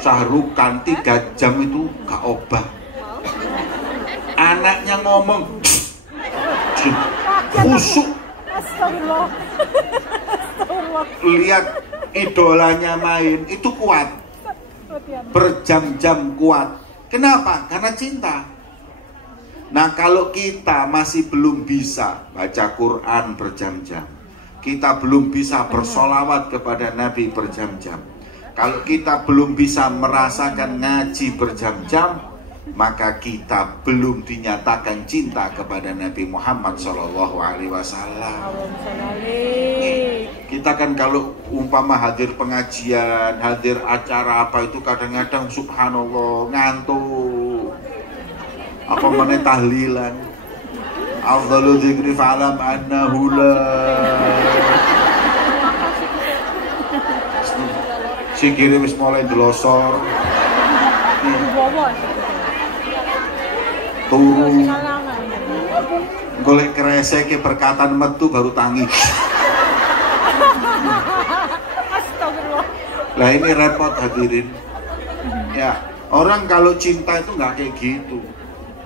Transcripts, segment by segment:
Syahrukan 3 jam itu gak obah. Anaknya ngomong khusuk. Astagfirullah. Lihat idolanya main itu kuat, berjam-jam kuat. Kenapa? Karena cinta. Nah, kalau kita masih belum bisa baca Quran berjam-jam, kita belum bisa bersolawat kepada Nabi berjam-jam, kalau kita belum bisa merasakan ngaji berjam-jam, maka kita belum dinyatakan cinta kepada Nabi Muhammad SAW. Kita kan kalau umpama hadir pengajian, hadir acara apa itu kadang-kadang subhanallah ngantuk. Apa mana tahlilan? Afdalu dzikri fa'lam annahu la. Sikire wis mulai delosor. Turu. Golek kreseke perkataan metu baru tangi. Astagfirullah. Lah ini repot hadirin. Ya, orang kalau cinta itu nggak kayak gitu.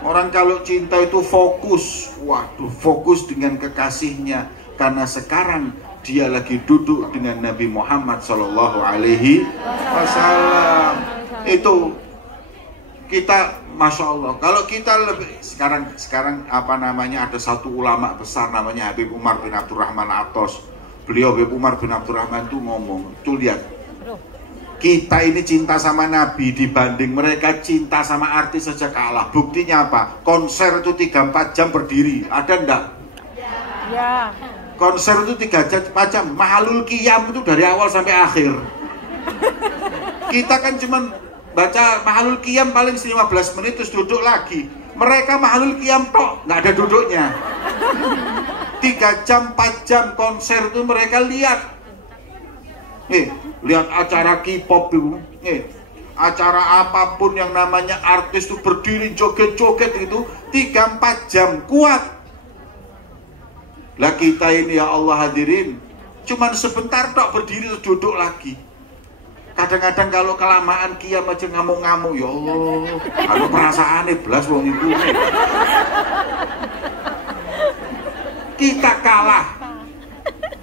Orang kalau cinta itu fokus, waduh, fokus dengan kekasihnya. Karena sekarang dia lagi duduk dengan Nabi Muhammad Sallallahu Alaihi Wasallam. Itu kita, masya Allah. Kalau kita lebih sekarang apa namanya, ada satu ulama besar namanya Habib Umar bin Abdurrahman Atos. Beliau Habib Umar bin Abdurrahman itu ngomong, tuh lihat, kita ini cinta sama Nabi dibanding mereka cinta sama artis saja kalah. Buktinya apa? Konser itu 3-4 jam berdiri, ada enggak? Ya. Konser itu 3-4 jam, Mahalul Qiyam itu dari awal sampai akhir. Kita kan cuma baca Mahalul Qiyam paling 15 menit terus duduk lagi. Mereka Mahalul Qiyam tok, nggak ada duduknya. 3 jam, 4 jam konser itu mereka lihat. Lihat acara K-pop itu, acara apapun yang namanya artis itu berdiri joget-joget itu 3-4 jam kuat. Lah kita ini ya Allah hadirin, cuman sebentar tok berdiri terus duduk lagi. Kadang-kadang kalau kelamaan Qiyam aja ngamuk-ngamuk, ya Allah, kalau perasaannya belas wong itu.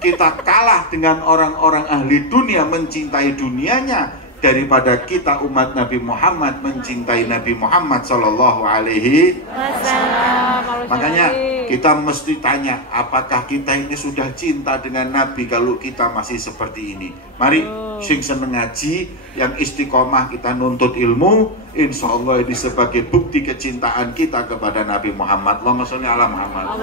Kita kalah dengan orang-orang ahli dunia mencintai dunianya daripada kita umat Nabi Muhammad mencintai Nabi Muhammad Sallallahu Alaihi Wasallam. Makanya kita mesti tanya, apakah kita ini sudah cinta dengan Nabi kalau kita masih seperti ini? Mari sing seneng ngaji, yang istiqomah kita nuntut ilmu, insya Allah ini sebagai bukti kecintaan kita kepada Nabi Muhammad. Allahumma sholli ala Muhammad.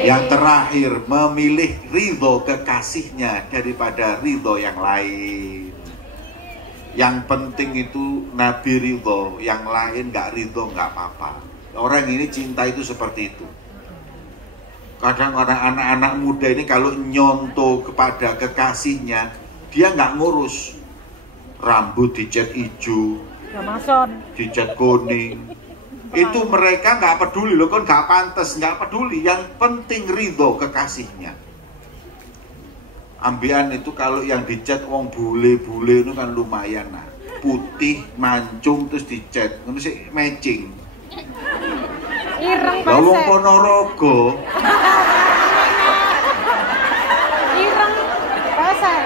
Yang terakhir, memilih ridho kekasihnya daripada ridho yang lain. Yang penting itu Nabi ridho, yang lain gak ridho gak apa-apa. Orang ini cinta itu seperti itu. Kadang orang anak-anak muda ini kalau nyontoh kepada kekasihnya, dia gak ngurus. Rambut dicat hijau, dicat kuning. Itu mereka nggak peduli loh, kan nggak pantas, nggak peduli. Yang penting ridho kekasihnya. Ambian itu kalau yang dicat wong bule-bule itu kan lumayan, nah putih mancung terus dicat, itu sih matching. Ireng Wong Ponorogo. Ireng pasar.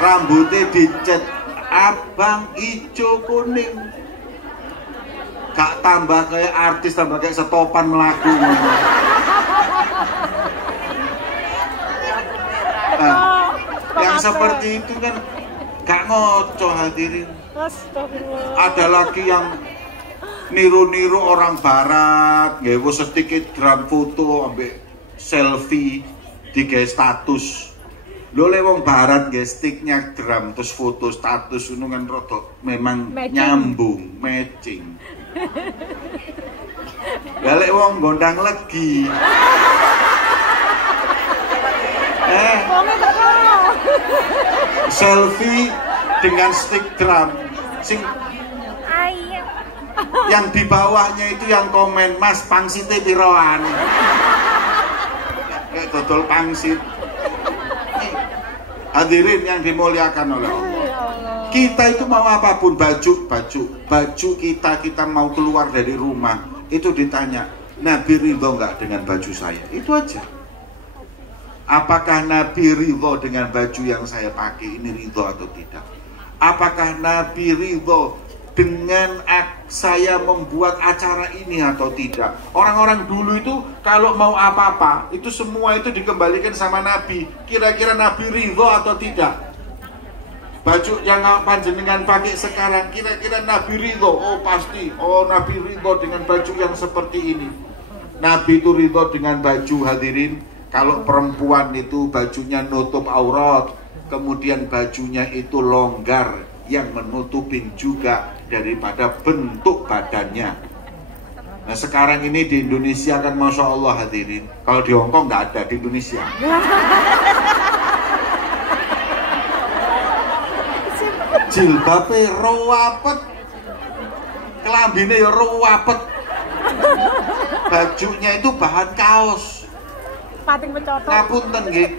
Rambutnya dicat abang, hijau, kuning. Gak tambah kayak artis, tambah kayak setopan melaku. Nah, yang seperti itu kan gak ngoco hadirin. Ada lagi yang niru-niru orang barat, ngewo sedikit drum foto, ambek selfie di status. Lo lewong barat nggih sticknya drum terus foto status ngono kan rada memang nyambung, matching. Galek wong gondang legi. Selfie dengan stick drum. Sing yang di bawahnya itu yang komen, Mas pangsite piroan. Kayak dodol pangsit. Hadirin yang dimuliakan oleh Allah. Allah. Kita itu mau apapun, baju kita mau keluar dari rumah itu ditanya, Nabi ridho nggak dengan baju saya? Itu aja. Apakah Nabi ridho dengan baju yang saya pakai ini ridho atau tidak? Apakah Nabi ridho dengan saya membuat acara ini atau tidak? Orang-orang dulu itu kalau mau apa-apa itu semua itu dikembalikan sama Nabi. Kira-kira Nabi ridho atau tidak? Baju yang panjenengan pakai sekarang kira-kira Nabi ridho? Oh pasti. Oh Nabi ridho dengan baju yang seperti ini. Nabi itu ridho dengan baju, hadirin. Kalau perempuan itu bajunya nutup aurat, kemudian bajunya itu longgar yang menutupin juga daripada bentuk badannya. Nah sekarang ini di Indonesia kan Masya Allah hadirin. Kalau di Hongkong nggak ada, di Indonesia. Jilbabe rawapet, kelambine ya rawapet, bajunya itu bahan kaos. Pating mencotot. Ngapunten nggih.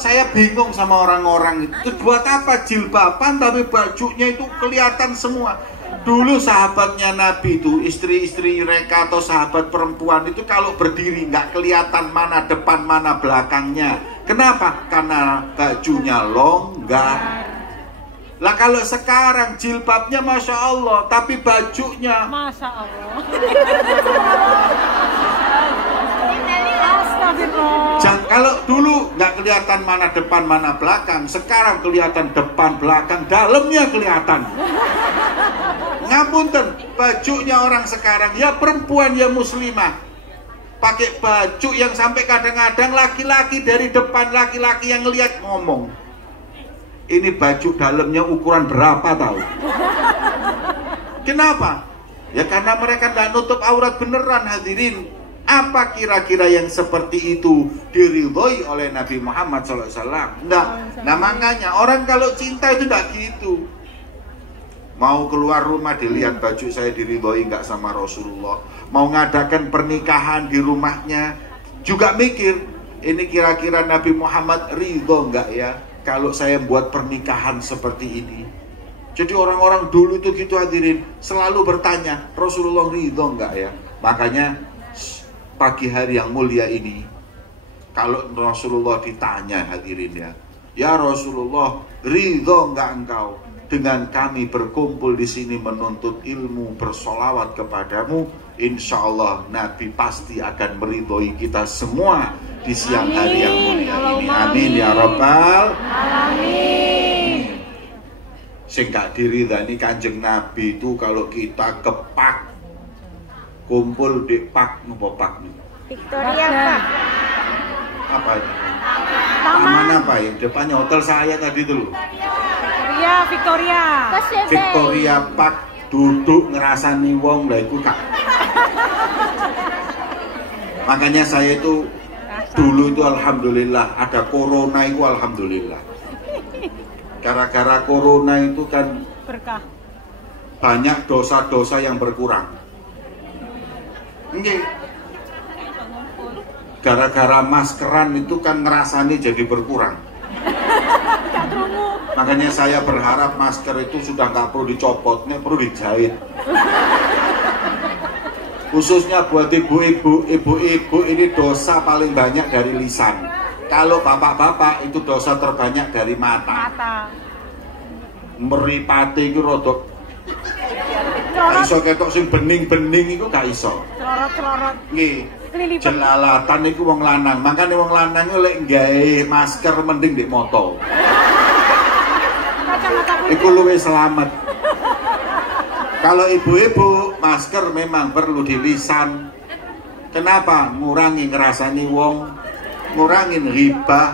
Saya bingung sama orang-orang itu buat apa jilbaban tapi bajunya itu kelihatan semua. Dulu sahabatnya Nabi itu, istri-istri mereka atau sahabat perempuan itu kalau berdiri nggak kelihatan mana depan mana belakangnya. Kenapa? Karena bajunya longgar. Lah kalau sekarang jilbabnya Masya Allah, tapi bajunya Masya Allah. Astagfirullah. Kalau dulu nggak kelihatan mana depan mana belakang, sekarang kelihatan depan belakang, dalamnya kelihatan. Ngapunten, bajunya orang sekarang ya perempuan ya muslimah pakai baju yang sampai kadang-kadang laki-laki dari depan, laki-laki yang ngelihat ngomong, ini baju dalamnya ukuran berapa tahu? Kenapa? Ya karena mereka nggak nutup aurat beneran, hadirin. Apa kira-kira yang seperti itu diridhoi oleh Nabi Muhammad SAW? Enggak. Nah makanya orang kalau cinta itu enggak gitu. Mau keluar rumah dilihat baju saya diridhoi enggak sama Rasulullah. Mau ngadakan pernikahan di rumahnya juga mikir, ini kira-kira Nabi Muhammad ridho enggak ya kalau saya buat pernikahan seperti ini. Jadi orang-orang dulu itu gitu hadirin, selalu bertanya, Rasulullah ridho enggak ya? Makanya pagi hari yang mulia ini, kalau Rasulullah ditanya hadirin ya Rasulullah, ridho enggak engkau dengan kami berkumpul di sini menuntut ilmu, bersolawat kepadamu? Insya Allah Nabi pasti akan meridhoi kita semua di siang hari yang mulia ini. Amin ya Rabbal Alamin. Sing gak diridhani Kanjeng Nabi itu kalau kita kepak kumpul di pak pak Victoria Pak. Apa ini? Taman apa ya? Depannya hotel saya tadi dulu. Victoria. Victoria Park, duduk ngerasani wong lah iku Kak. Makanya saya itu dulu itu alhamdulillah ada corona itu alhamdulillah. Gara-gara corona itu kan Berkah. banyak dosa-dosa yang berkurang. Nggih. Gara-gara maskeran itu kan ngerasani jadi berkurang. Makanya saya berharap masker itu sudah nggak perlu dicopot, ini perlu dijahit. Khususnya buat ibu-ibu ini dosa paling banyak dari lisan. Kalau bapak-bapak itu dosa terbanyak dari mata. Meripati itu rodok. Gak iso ketok sing bening-bening itu gak iso. Celorot-celorot. Nggih. Jelalatan iku wong lanang. Makane wong lanang iku lek gawe masker mending ndek moto. Iku luwih selamat. Kalau ibu-ibu masker memang perlu di lisan. Kenapa? Ngurangi ngerasani wong, ngurangin ghibah.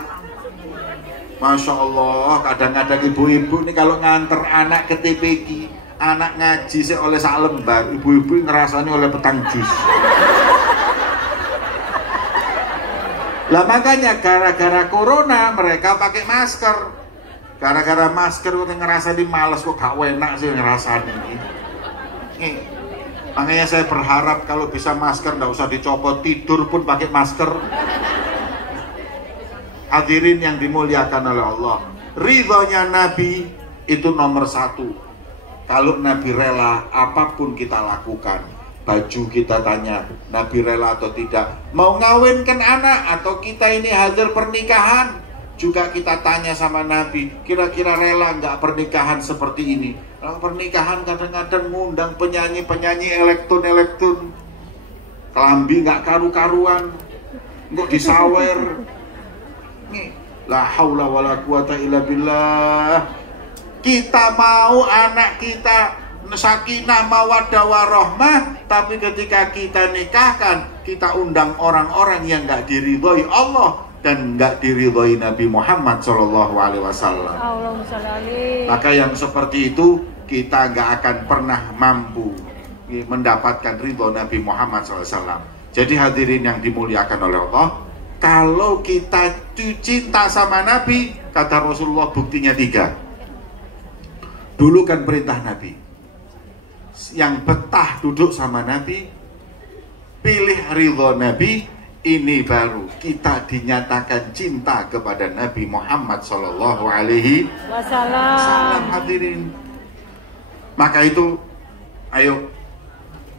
Masya Allah, kadang-kadang ibu-ibu nih kalau nganter anak ke TPQ, anak ngaji sih oleh sak lembar, ibu-ibu ngerasani oleh petang jus. Lah makanya gara-gara corona mereka pakai masker. Gara-gara masker udah ngerasani males kok gak enak sih ngerasani. Makanya saya berharap kalau bisa masker nggak usah dicopot, tidur pun pakai masker. Hadirin yang dimuliakan oleh Allah, ridhonya Nabi Itu nomor satu. Kalau Nabi rela, apapun kita lakukan. Baju kita tanya, Nabi rela atau tidak. Mau ngawinkan anak atau kita ini hadir pernikahan, juga kita tanya sama Nabi, kira-kira rela nggak pernikahan seperti ini? Pernikahan kadang-kadang ngundang penyanyi-penyanyi elektron, kelambi nggak karu-karuan, nggak disawer. Nih, la haula wala quwata illa billah. Kita mau anak kita sakinah mawaddah warahmah, tapi ketika kita nikahkan, kita undang orang-orang yang nggak diridhoi Allah dan nggak diridhoi Nabi Muhammad SAW. Maka yang seperti itu kita nggak akan pernah mampu mendapatkan ridho Nabi Muhammad SAW. Jadi hadirin yang dimuliakan oleh Allah, kalau kita cinta sama Nabi, kata Rasulullah, buktinya 3. Dulu kan perintah Nabi, yang betah duduk sama Nabi, pilih ridho Nabi, ini baru kita dinyatakan cinta kepada Nabi Muhammad Sallallahu Alaihi Wasallam. Hadirin, maka itu, ayo,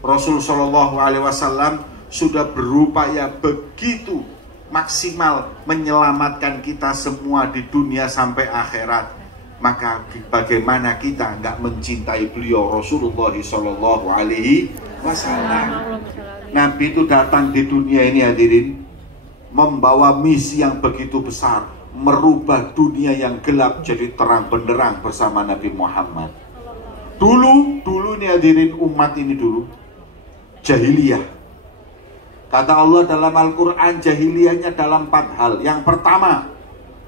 Rasul Sallallahu Alaihi Wasallam sudah berupaya begitu maksimal menyelamatkan kita semua di dunia sampai akhirat. Maka bagaimana kita nggak mencintai beliau Rasulullah Sallallahu Alaihi Wasallam? Nabi itu datang di dunia ini, hadirin, membawa misi yang begitu besar, merubah dunia yang gelap jadi terang benderang bersama Nabi Muhammad. Dulu nih hadirin, umat ini dulu jahiliyah. Kata Allah dalam Al-Quran, jahiliyahnya dalam 4 hal. Yang pertama,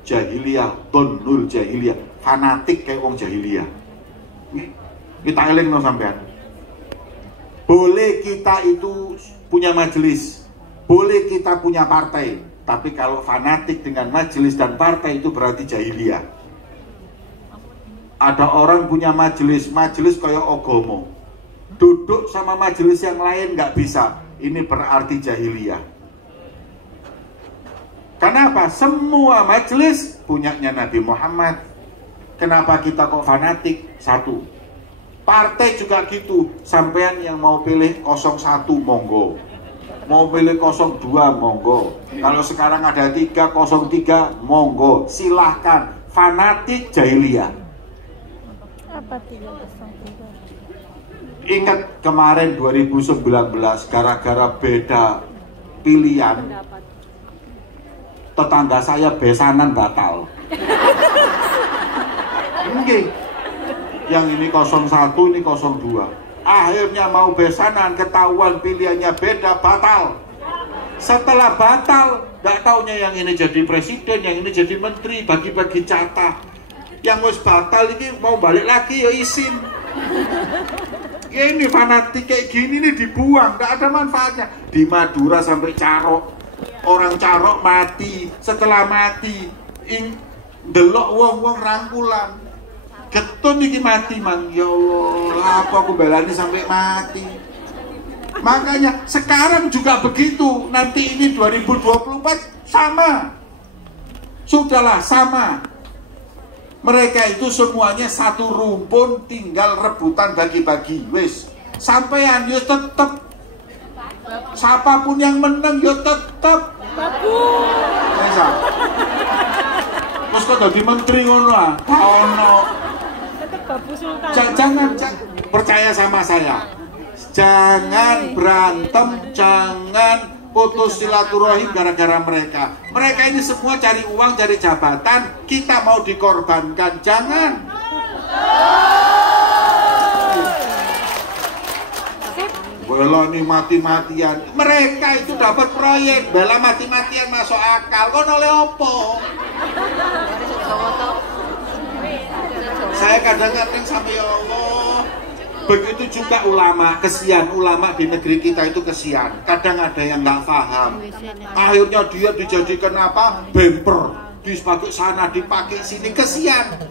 jahiliyah, dhonnul jahiliyah, fanatik kayak wong jahiliyah. Kita eling no sampean. Boleh kita itu punya majelis, boleh kita punya partai, tapi kalau fanatik dengan majelis dan partai itu berarti jahiliyah. Ada orang punya majelis kayak ogomo, duduk sama majelis yang lain nggak bisa, ini berarti jahiliyah. Kenapa? Semua majelis punyanya Nabi Muhammad. Kenapa kita kok fanatik? 1. Partai juga gitu. Sampean yang mau pilih 01 monggo, mau pilih 02 monggo. Kalau sekarang ada 303 monggo, silahkan. Fanatik jahiliyah. Apa 303? Ingat kemarin 2019, gara-gara beda pilihan, tetangga saya besanan batal. Mungkin yang ini 01, ini 02. Akhirnya mau besanan, ketahuan pilihannya beda, batal. Setelah batal, gak taunya yang ini jadi presiden, yang ini jadi menteri, bagi-bagi jatah. Yang wis batal ini mau balik lagi ya izin. Ya ini fanatik kayak gini nih dibuang, gak ada manfaatnya. Di Madura sampai Carok, orang Carok mati, setelah mati delok wong-wong rangkulan, getun iki mati mang. Ya Allah, apa aku belani sampai mati. Makanya sekarang juga begitu. Nanti ini 2024 sama. Sudahlah sama. Mereka itu semuanya satu rumpun, tinggal rebutan bagi-bagi. Wis, sampean yo tetep, siapapun yang menang yo tetep bagus. Terus kok jadi menteri ngono ah? Ono. Jangan percaya sama saya. Jangan berantem, jangan putus silaturahim gara-gara mereka. Mereka ini semua cari uang, cari jabatan. Kita mau dikorbankan, jangan. Bela nih mati-matian. Mereka itu dapat proyek, bela mati-matian masuk akal. Kok oleh opo? Saya kadang-kadang sampai ya Allah. Begitu juga ulama, kesian ulama di negeri kita itu kesian. Kadang ada yang nggak paham. Akhirnya dia dijadikan apa? Bemper. Dipakai sana, dipakai sini, kesian.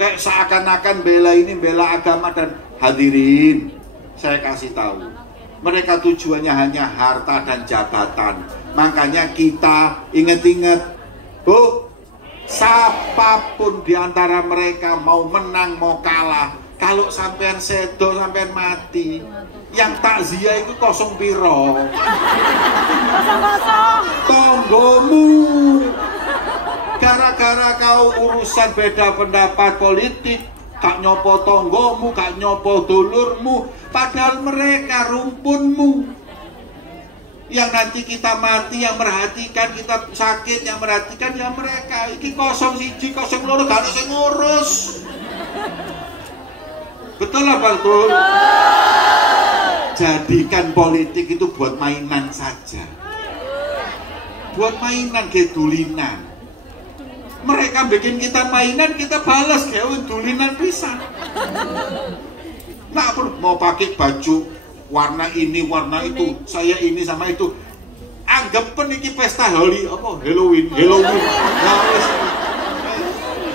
Kayak seakan-akan bela ini, bela agama. Dan hadirin, saya kasih tahu, mereka tujuannya hanya harta dan jabatan. Makanya kita ingat-ingat, Bu, Siapapun di antara mereka mau menang mau kalah, kalau sampean sedo sampean mati, yang takziah itu kosong piro. Kosong-kosong. Tonggomu. Gara-gara kau urusan beda pendapat politik, gak nyopo tonggomu, gak nyopo dulurmu, padahal mereka rumpunmu. Yang nanti kita mati, yang merhatikan, kita sakit, yang merhatikan ya mereka. Iki 01, 02 gak ada yang ngurus. Betul apa betul? Jadikan politik itu buat mainan saja. Buat mainan, gedulinan. Mereka bikin kita mainan, kita balas ya, dulinan pisan. Nah, mau pakai baju warna ini, warna itu, saya ini sama itu. Anggap iki pesta Halloween. Nah,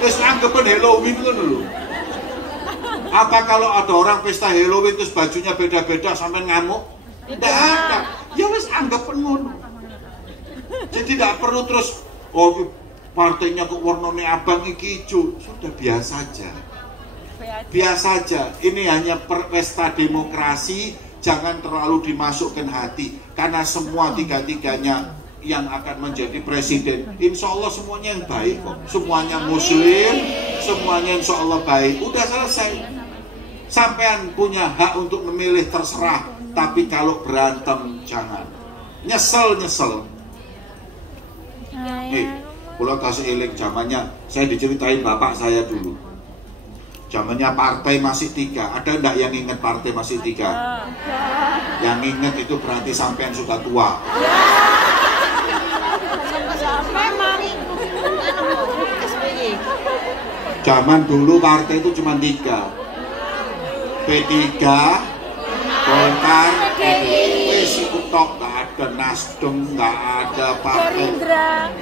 wis anggapan Halloween kan lho. Apa kalau ada orang pesta Halloween terus bajunya beda-beda sampai ngamuk? Tidak ada. Ya wis anggapan ngono. Jadi tidak perlu terus partainya kok warnanya abang iki hijau, sudah biasa aja. Biasa aja. Ini hanya pesta demokrasi, jangan terlalu dimasukkan hati. Karena semua tiga-tiganya yang akan menjadi presiden, insya Allah semuanya yang baik kok. Semuanya muslim, semuanya insya Allah baik. Udah selesai. Sampean punya hak untuk memilih terserah, tapi kalau berantem jangan. Nyesel. Kalau kasih eling zamannya, saya diceritain bapak saya dulu. Zamannya partai masih 3. Ada enggak yang ingat partai masih 3? Yang ingat itu berarti sampean sudah tua. Zaman dulu partai itu cuma 3. P3, Golkar, wis iku tok, gak ada Nasdem, gak ada partai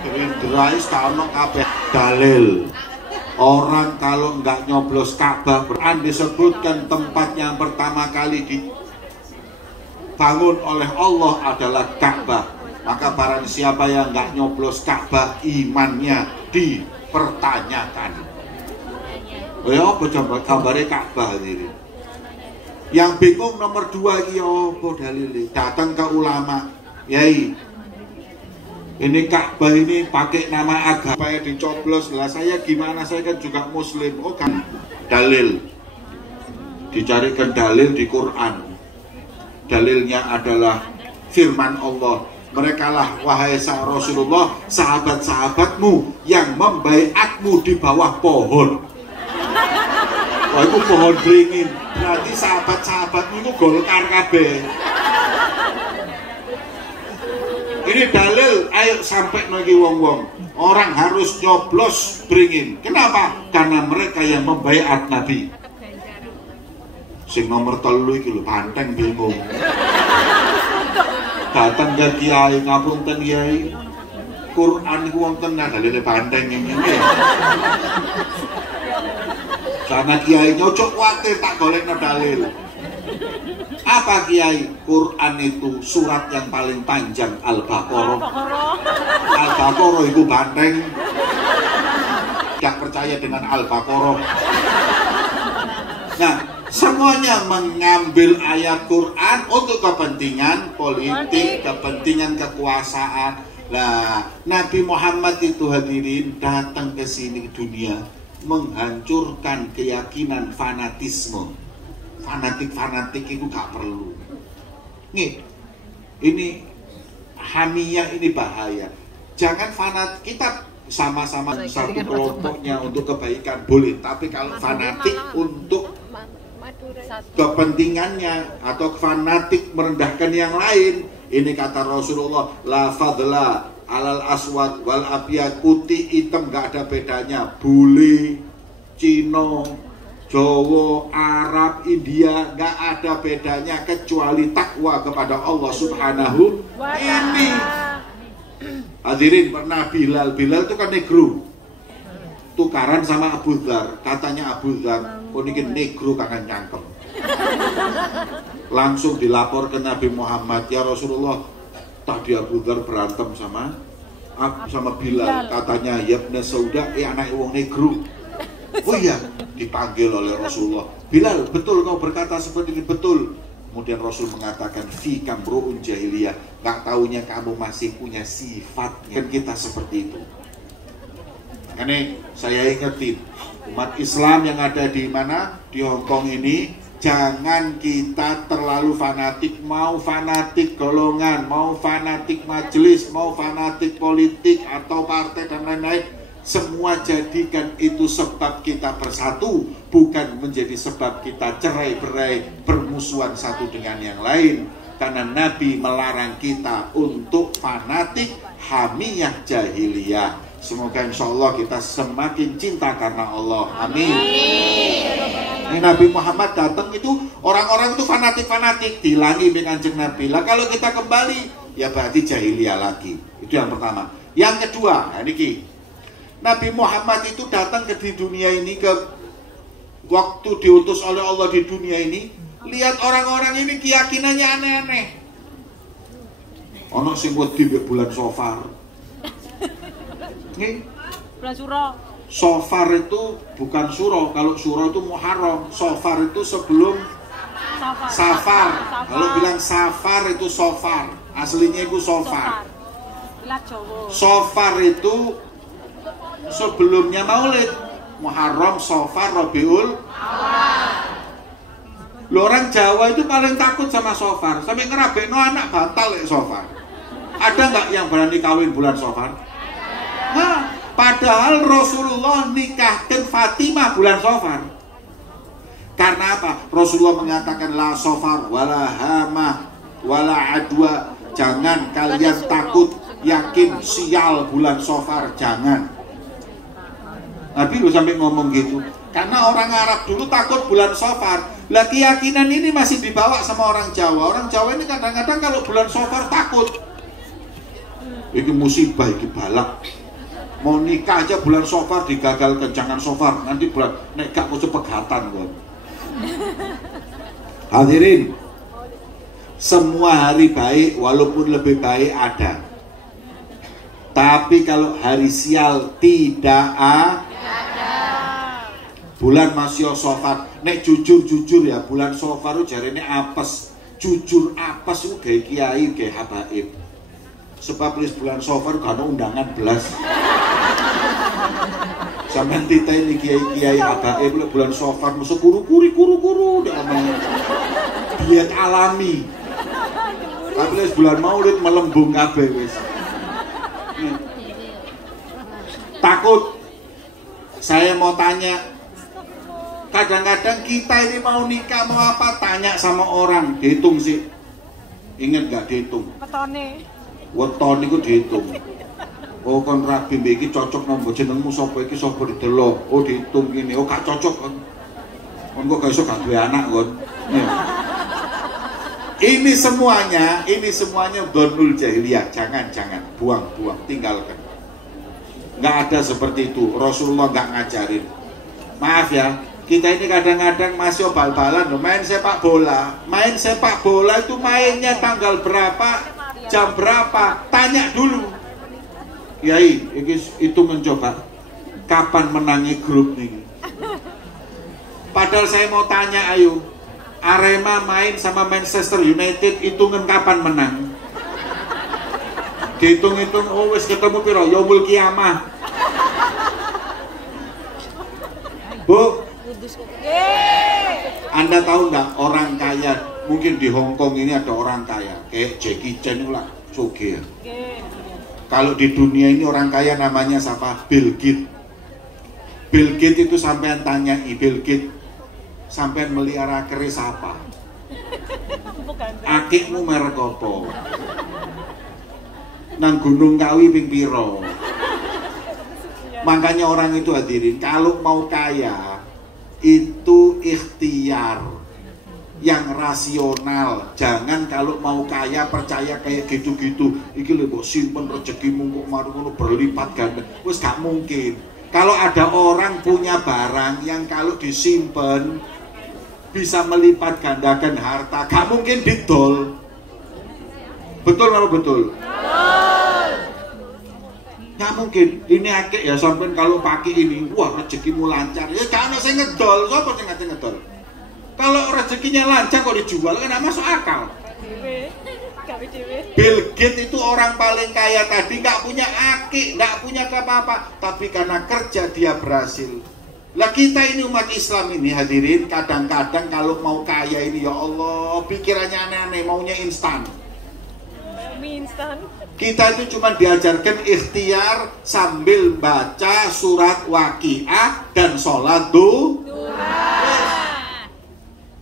Gerindra, istana kabeh. Dalil orang kalau nggak nyoblos Ka'bah, Quran disebutkan tempat yang pertama kali dibangun oleh Allah adalah Ka'bah. Maka barang siapa yang nggak nyoblos Ka'bah, imannya dipertanyakan. Ya apa coba kabarnya Ka'bah ini? Yang bingung nomor 2 iki apa dalile? Datang ke ulama, yai, ini Ka'bah ini pakai nama agama ya dicoblos. Lah saya gimana, saya kan juga muslim. Oh kan, dalil, dicarikan dalil di Quran. Dalilnya adalah firman Allah, merekalah wahai Rasulullah sahabat-sahabatmu yang membaiatmu di bawah pohon. Wah itu pohon beringin, berarti sahabat-sahabatmu itu Golkar kabeh. Ini dalil, ayo sampai lagi wong-wong. Orang harus nyoblos beringin. Kenapa? Karena mereka yang membaiat Nabi. Sing nomor 3 iki lho, Banteng bingung. Datang ke kiai, ngapunten kiai. Quran iku wonten dalile Banteng ngene. Karena kiai nyocok kuatir tak golekno dalil. Apa kiai? Quran itu surat yang paling panjang, Al-Baqarah. Al-Baqarah itu Banteng. Gak percaya dengan Al-Baqarah. Nah, semuanya mengambil ayat Quran untuk kepentingan politik, kepentingan kekuasaan. Nah, Nabi Muhammad itu hadirin datang ke sini dunia menghancurkan keyakinan fanatisme. Fanatik itu gak perlu. Nih, ini hamiyah ini bahaya. Jangan fanatik, kita sama-sama satu kelompoknya untuk kebaikan boleh, tapi kalau fanatik untuk kepentingannya atau fanatik merendahkan yang lain, ini kata Rasulullah, la fadla alal aswad wal abyad, putih hitam gak ada bedanya, bule, Cino, Jawa, Arab, India, gak ada bedanya kecuali takwa kepada Allah Subhanahu ini. Hadirin, pernah Bilal itu kan negro, tukaran sama Abu Dhar. Katanya Abu Dhar, oh ini negro kangen nyangkem. Langsung dilapor ke Nabi Muhammad, ya Rasulullah, tadi Abu Dhar berantem sama sama Bilal, katanya Yabna Sauda, anak wong negro. Oh iya, dipanggil oleh Rasulullah. Bilal, betul kau berkata seperti ini, betul. Kemudian Rasul mengatakan, fi kamru'un jahiliyah, gak taunya kamu masih punya sifatnya. Kan kita seperti itu. Makanya saya ingetin, umat Islam yang ada di mana? Di Hongkong ini, jangan kita terlalu fanatik, mau fanatik golongan, mau fanatik majelis, mau fanatik politik atau partai dan lain-lain. Semua jadikan itu sebab kita bersatu, bukan menjadi sebab kita cerai-berai, bermusuhan satu dengan yang lain. Karena Nabi melarang kita untuk fanatik, hamiyah jahiliyah. Semoga insya Allah kita semakin cinta karena Allah. Amin. Ini Nabi Muhammad datang itu orang-orang itu fanatik-fanatik, dihilangi dengan Kanjeng Nabi. Lah kalau kita kembali ya berarti jahiliyah lagi. Itu yang pertama. Yang kedua, ini Nabi Muhammad itu datang ke di dunia ini, ke waktu diutus oleh Allah di dunia ini, lihat orang-orang ini keyakinannya aneh-aneh. Ono sing wedi bulan Safar. Nih, bulan Suro. Safar itu bukan Suro, kalau Suro itu Muharram. Safar itu sebelum Safar. Kalau bilang Safar itu Safar, aslinya itu Safar. Safar itu sebelumnya Maulid. Muharram, Safar, Rabiul Awal. Orang Jawa itu paling takut sama Safar, sampai ngerabekno anak batal Safar. Ada nggak yang berani kawin bulan Safar? Nah, padahal Rasulullah nikahkan Fatimah bulan Safar. Karena apa? Rasulullah mengatakan la Safar wala hamah wala adwa. Jangan kalian takut, yakin sial bulan Safar, jangan. Nabi lu sampai ngomong gitu. Karena orang Arab dulu takut bulan Safar. Lah keyakinan ini masih dibawa sama orang Jawa. Orang Jawa ini kadang-kadang kalau bulan Safar takut. Ini musibah, ini balak. Mau nikah aja bulan Safar digagalkan, jangan Safar, nanti bulan nek gak mau pegatan kok. Hadirin, semua hari baik walaupun lebih baik ada. Tapi kalau hari sial tidak ada. Bulan masih Safar, nek jujur ya bulan Safar itu jarene apes. Jujur apes itu kayak kiai, kayak habaib. Sebab bulan Safar gak ada undangan belas. Sampai kita ini kiai habaib bulan Safar musuh kuru diet alami. Tapi bulan Maulid melembung kabeh wis. Takut. Saya mau tanya, kadang-kadang kita ini mau nikah mau apa, tanya sama orang, dihitung sih. Ingat gak dihitung? Weton iku dihitung. Oh kon rabi iki cocok nombo jenengmu sapa iki sapa didelok. Oh dihitung gini. Oh gak cocok kon. Kon kok gak iso gak duwe anak kon. Ini semuanya dzannul jahiliyah. Jangan, buang, tinggalkan. Nggak ada seperti itu. Rasulullah nggak ngajarin. Maaf ya, kita ini kadang-kadang masih bal-balan main sepak bola. Main sepak bola itu mainnya tanggal berapa? Jam berapa? Tanya dulu. Kiai, itu mencoba kapan menangi grup nih. Padahal saya mau tanya, ayo Arema main sama Manchester United, hitungan kapan menang? Dihitung-hitung, oh wis ketemu piro, yaumul kiamah. Bu, Anda tahu nggak orang kaya? Mungkin di Hongkong ini ada orang kaya, kayak Jackie Chan lah, soge. Kalau di dunia ini orang kaya namanya siapa? Bill Gates. Bill Gates itu sampean tanya, Bill Gates, sampean melihara keris apa? Akikmu merek apa? Nang Gunung Kawi ping piro? Makanya orang itu hadirin, kalau mau kaya itu ikhtiar yang rasional. Jangan kalau mau kaya percaya kayak gitu-gitu. Iki lho mbok simpen rezekimu kok maru berlipat ganda. Wis gak mungkin. Kalau ada orang punya barang yang kalau disimpan bisa melipat gandakan harta, gak mungkin didol. Betul atau betul? Nggak mungkin, ini akeh ya sampean kalau pakai ini, wah rezekimu lancar. Ya karena saya ngedol, siapa sing ngate ngedol? Kalau rezekinya lancar kok dijual kan nggak masuk akal. Bill Gates itu orang paling kaya tadi, nggak punya akik, nggak punya apa-apa, tapi karena kerja dia berhasil. Lah kita ini umat Islam ini hadirin, kadang-kadang kalau mau kaya ini ya Allah, pikirannya aneh-aneh, maunya instan. Instan. Kita itu cuma diajarkan ikhtiar sambil baca surat Waqiah dan sholat duha.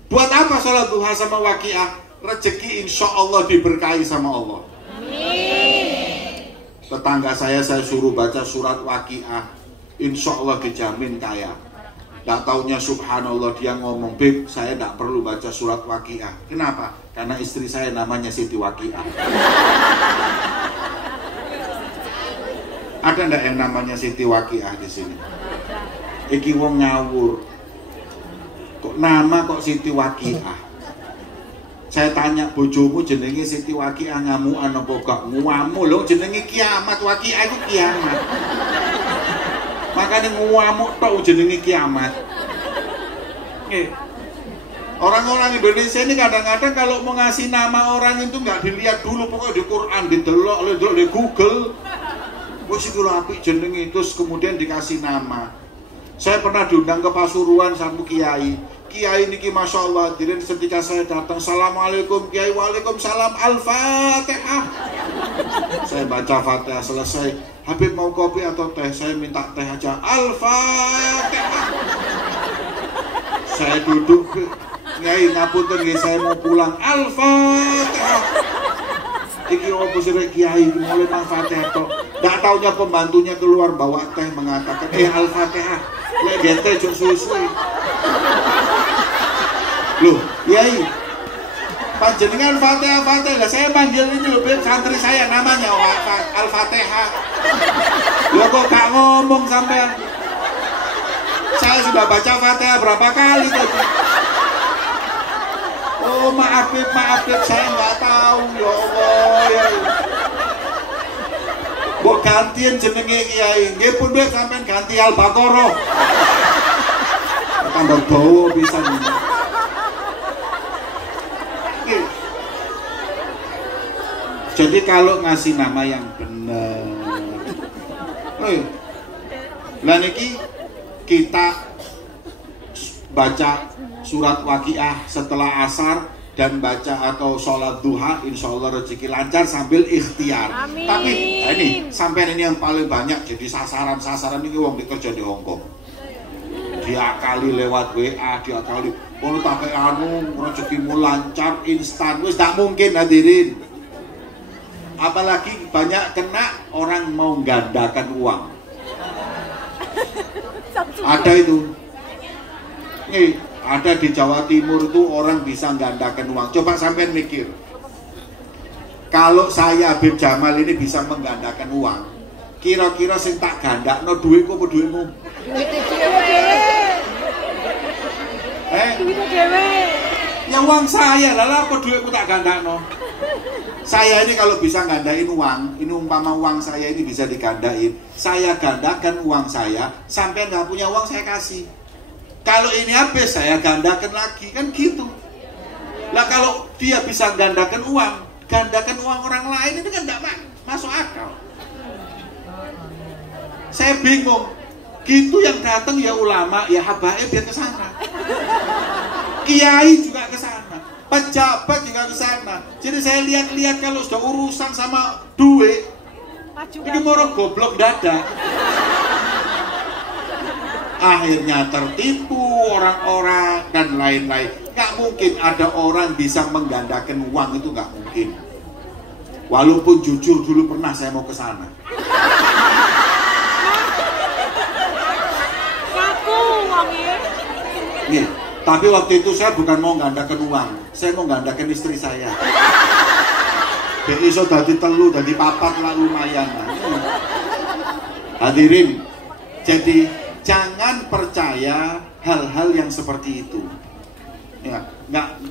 Buat apa sholat duha sama Waqiah? Rezeki insya Allah diberkahi sama Allah. Amin. Tetangga saya suruh baca surat Waqiah, insya Allah dijamin kaya. Gak taunya subhanallah dia ngomong, Beb, saya gak perlu baca surat Waqiah. Kenapa? Karena istri saya namanya Siti Waqiah. Ada ndak yang namanya Siti Waqiah di sini? Iki wong ngawur. Kok nama kok Siti Waqiah? Saya tanya bojomu jenenge Siti Waqiah ngamukan apa gak? Nguamu lho, jenenge kiamat. Waqiah itu kiamat. Makanya nguamuk tok jenenge kiamat. Orang-orang Indonesia ini kadang-kadang kalau mau ngasih nama orang itu nggak dilihat dulu, pokoknya di Quran didelok di Google. Wes iku apik jenenge, terus kemudian dikasih nama. Saya pernah diundang ke Pasuruan satu kiai. Kiai niki Masya Allah, jadi ketika saya datang, Assalamualaikum Kiai, Waalaikumsalam, Al-Fatihah. Saya baca Fatihah selesai, Habib mau kopi atau teh? Saya minta teh aja. Al-Fatihah. Saya duduk, Kiai ngapunten nggih, saya mau pulang. Al-Fatihah. Iki opo sih Kiai mulai nang Fatihah tok. Ndak taunya pembantunya keluar bawa teh mengatakan, Al-Fatihah. Lek gete jok susu. Loh, Kiai, panjenengan Fatihah. Lah saya panggil ini loh, santri saya namanya Al-Fatihah. Loh kok gak ngomong sampean? Saya sudah baca Fatihah berapa kali tadi. Oh maaf saya nggak tahu ya Allah ya. Kok gantian jenenge Kiai? Nggih pun deh sampean ganti Al-Baqarah. Tambah bawa bisa nih. Jadi kalau ngasih nama yang benar, lah niki kita baca surat Waqiah setelah asar dan baca atau sholat duha, insya Allah rezeki lancar sambil ikhtiar. Amin. Tapi ini sampai ini yang paling banyak jadi sasaran ini wong dikerja di Hongkong. Diakali lewat WA, diakali, kalau pakai rezekimu lancar instan, wis tak mungkin hadirin. Apalagi banyak kena orang mau gandakan uang. Ada itu. Nih, ada di Jawa Timur itu orang bisa gandakan uang. Coba sampean mikir. Kalau saya Habib Jamal ini bisa menggandakan uang, kira-kira sing tak gandakno duitku apa duitmu? Duit dhewe. Ya uang saya, lah apa duitku tak gandakno? Saya ini kalau bisa gandain uang, ini umpama uang saya ini bisa digandain, saya gandakan uang saya, sampai nggak punya uang saya kasih. Kalau ini habis saya gandakan lagi, kan gitu. Lah kalau dia bisa gandakan uang orang lain itu kan nggak masuk akal. Saya bingung. Gitu yang datang ya ulama, ya habaib dia ke sana. Kiai juga ke sana. Pejabat juga ke sana. Jadi saya lihat-lihat kalau sudah urusan sama duit, ini orang goblok dadak. Akhirnya tertipu orang-orang dan lain-lain. Gak mungkin ada orang bisa menggandakan uang, itu gak mungkin. Walaupun jujur dulu pernah saya mau ke sana. Ngaku uangnya. Nih. Tapi waktu itu saya bukan mau gandakan uang, saya mau gandakan istri saya. Jadi iso dadi telu, dadi papat lah lumayan. Hadirin, jadi jangan percaya hal-hal yang seperti itu. Ya, enggak.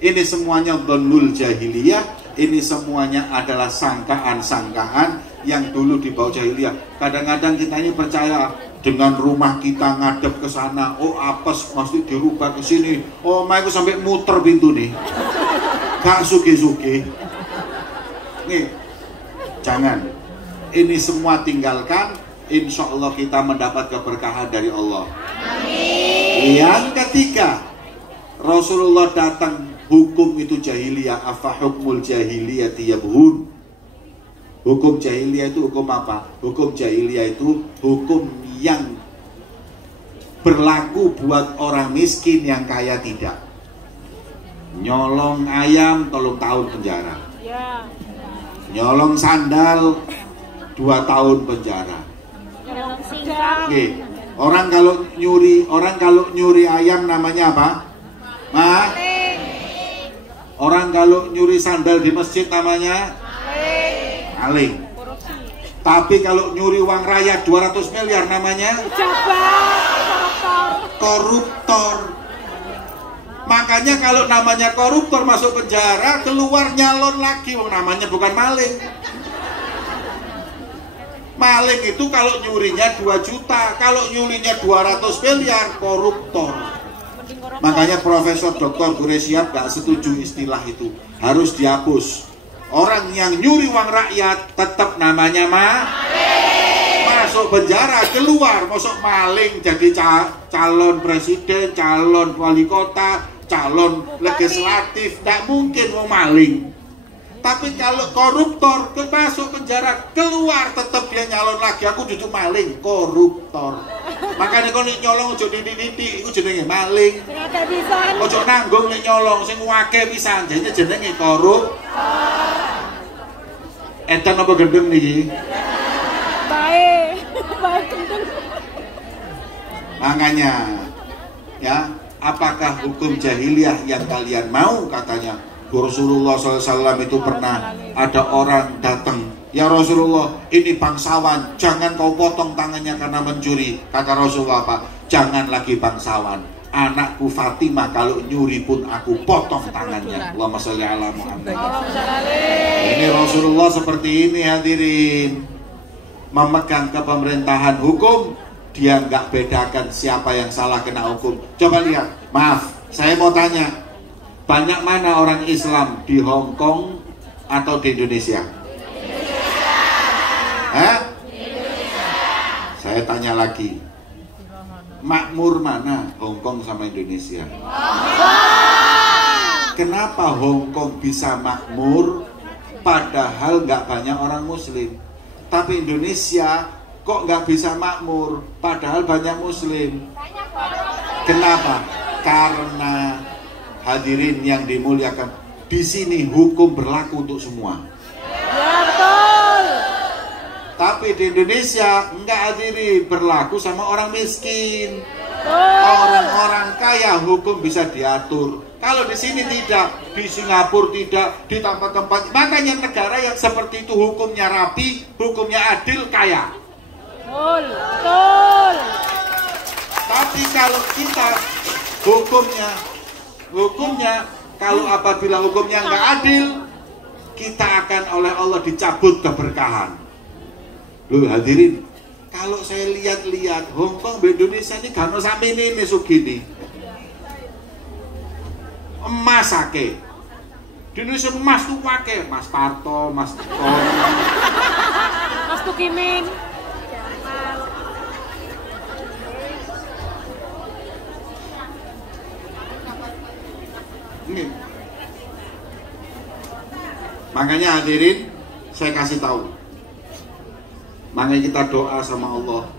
Ini semuanya dhannul jahiliyah, ini semuanya adalah sangkaan-sangkaan yang dulu di bawah jahiliyah. Kadang-kadang kita ini percaya dengan rumah kita ngadep ke sana, oh apes mesti dirubah ke sini. Oh, aku sampai muter pintu nih. Gak suge-suge. Nih, jangan. Ini semua tinggalkan, insya Allah kita mendapat keberkahan dari Allah. Amin. Yang ketiga, Rasulullah datang, hukum itu jahiliyah. Afa hukmul jahiliyati yabghun. Hukum jahiliyah itu hukum apa? Hukum jahiliyah itu hukum yang berlaku buat orang miskin, yang kaya tidak. Nyolong ayam 3 tahun penjara. Ya. Nyolong sandal 2 tahun penjara. Nyolong singkang. Oke. Orang kalau nyuri ayam namanya apa? Maling. Orang kalau nyuri sandal di masjid namanya maling. Korupsi. Tapi kalau nyuri uang rakyat 200 miliar namanya koruptor. Makanya kalau namanya koruptor masuk penjara, keluar nyalon lagi, namanya bukan maling. Maling itu kalau nyurinya 2 juta, kalau nyurinya 200 miliar, koruptor. Makanya Profesor Dr. Guresiap gak setuju istilah itu, harus dihapus. Orang yang nyuri uang rakyat tetap namanya maling. Masuk penjara, keluar masuk maling, jadi calon presiden, calon wali kota, calon legislatif, tidak mungkin mau maling. Tapi kalau koruptor masuk penjara, keluar tetap dia nyalon lagi, aku duduk maling, koruptor. Makanya kalau nyolong ojo titik-titik, itu jenenge maling. Ojo nanggung nek nyolong sing wake pisan, jadi jenenge koruptor. Edan apa gendeng niki? Baik gendeng. Makanya ya, apakah hukum jahiliyah yang kalian mau? Katanya Rasulullah SAW itu pernah ada orang datang, ya Rasulullah, ini bangsawan, jangan kau potong tangannya karena mencuri. Kata Rasulullah apa? Jangan lagi bangsawan, anakku Fatimah kalau nyuri pun aku potong tangannya. Allahumma sholli ala Muhammad. Ini Rasulullah seperti ini hadirin, memegang kepemerintahan hukum, dia nggak bedakan siapa yang salah kena hukum. Coba lihat, maaf, saya mau tanya, banyak mana orang Islam di Hong Kong atau di Indonesia? Hah? Saya tanya lagi, makmur mana Hong Kong sama Indonesia? Kenapa Hong Kong bisa makmur padahal nggak banyak orang Muslim, tapi Indonesia kok nggak bisa makmur padahal banyak Muslim? Kenapa? Karena hadirin yang dimuliakan, di sini hukum berlaku untuk semua. Ya, betul. Tapi di Indonesia enggak hadirin, berlaku sama orang miskin. Orang-orang kaya hukum bisa diatur. Kalau di sini tidak, di Singapura tidak, di tempat-tempat. Makanya negara yang seperti itu hukumnya rapi, hukumnya adil, kaya. Betul, betul. Tapi kalau kita hukumnya kalau apabila hukumnya nggak adil, kita akan oleh Allah dicabut keberkahan. Loh hadirin, kalau saya lihat-lihat Hong Kong di Indonesia ini kan sampai ini sugini emas ake di Indonesia emas tuh wake, Mas Parto, Mas Tony, Mas Tukimin. Ini. Makanya hadirin, saya kasih tahu, makanya kita doa sama Allah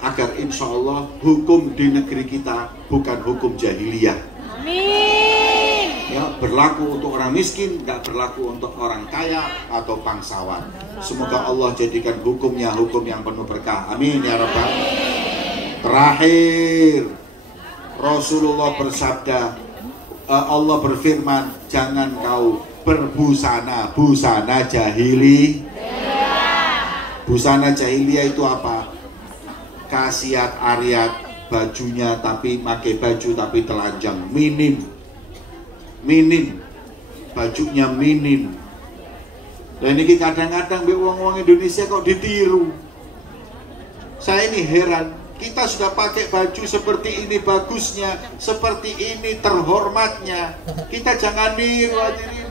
agar insya Allah hukum di negeri kita bukan hukum jahiliyah. Amin. Ya, berlaku untuk orang miskin, nggak berlaku untuk orang kaya atau bangsawan. Semoga Allah jadikan hukumnya hukum yang penuh berkah. Amin ya Rabbal. Terakhir, Rasulullah bersabda, Allah berfirman, jangan kau berbusana busana jahili. Busana jahiliyah itu apa? Kasiat ariat, bajunya tapi pakai baju tapi telanjang, minim, bajunya minim, Dan ini kadang-kadang wong-wong Indonesia kok ditiru. Saya ini heran, kita sudah pakai baju seperti ini bagusnya, seperti ini terhormatnya. Kita jangan niru hadirin.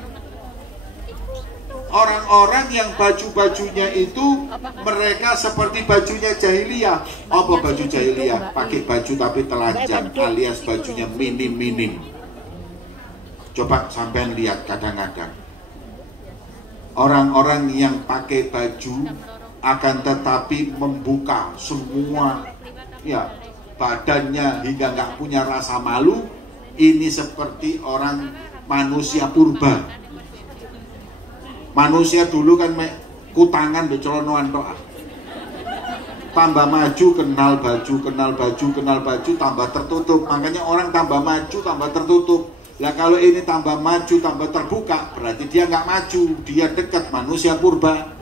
Orang-orang yang baju-bajunya itu mereka seperti bajunya jahiliyah. Apa baju jahiliyah? Pakai baju tapi telanjang, alias bajunya minim-minim. Coba sampean lihat kadang-kadang orang-orang yang pakai baju akan tetapi membuka semua ya badannya hingga nggak punya rasa malu. Ini seperti orang manusia purba. Manusia dulu kan kutangan becolonoan doa. Tambah maju kenal baju, kenal baju, kenal baju, tambah tertutup. Makanya orang tambah maju tambah tertutup. Lah kalau ini tambah maju tambah terbuka, berarti dia nggak maju, dia dekat manusia purba.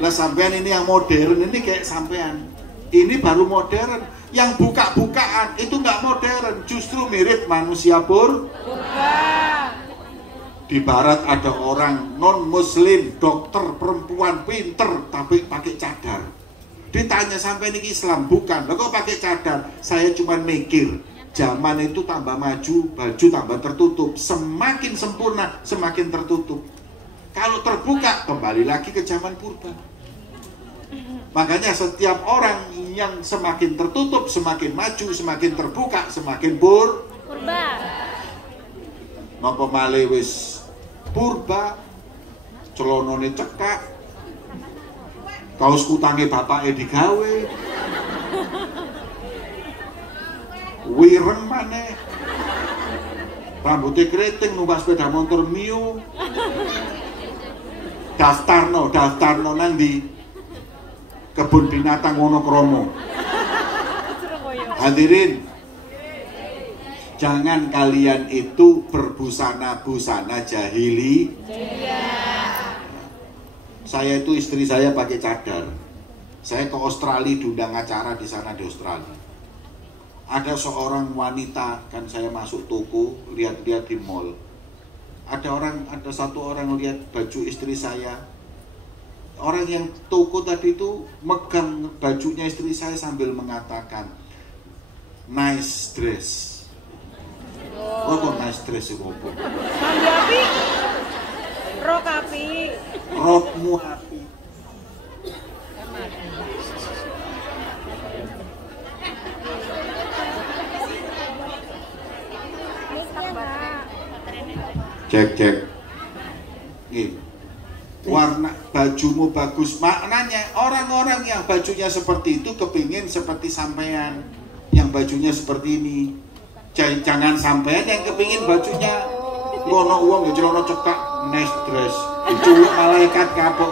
Lah sampean ini yang modern, ini kayak sampean. Ini baru modern. Yang buka-bukaan itu nggak modern, justru mirip manusia purba. Di barat ada orang non-muslim, dokter perempuan pinter tapi pakai cadar. Ditanya sampai ini Islam, bukan. Lah kok pakai cadar? Saya cuma mikir, zaman itu tambah maju, baju tambah tertutup. Semakin sempurna, semakin tertutup. Kalau terbuka, kembali lagi ke zaman purba. Makanya setiap orang yang semakin tertutup, semakin maju, semakin terbuka, semakin purba. Napa malih wis purba, celonone cekak, kaos kutange bapake digawe, wireng maneh, rambutnya keriting, numpak sepeda motor Mio. Daftarno nang di kebun binatang Wonokromo. Hadirin, jangan kalian itu berbusana-busana jahili. Saya itu istri saya pakai cadar. Saya ke Australia diundang acara di sana di Australia. Ada seorang wanita, kan saya masuk toko, lihat-lihat di mall. Ada satu orang lihat baju istri saya. Orang yang toko tadi itu megang bajunya istri saya sambil mengatakan, nice dress. Oh kok nice dress itu apa? Mandi api, rok api, rokmu api. Cek. Nih, warna bajumu bagus. Maknanya orang-orang yang bajunya seperti itu kepingin seperti sampean yang bajunya seperti ini. Jangan sampean yang kepingin bajunya ngono uang ya celana cekak nice dress. Diculuk malaikat kapok.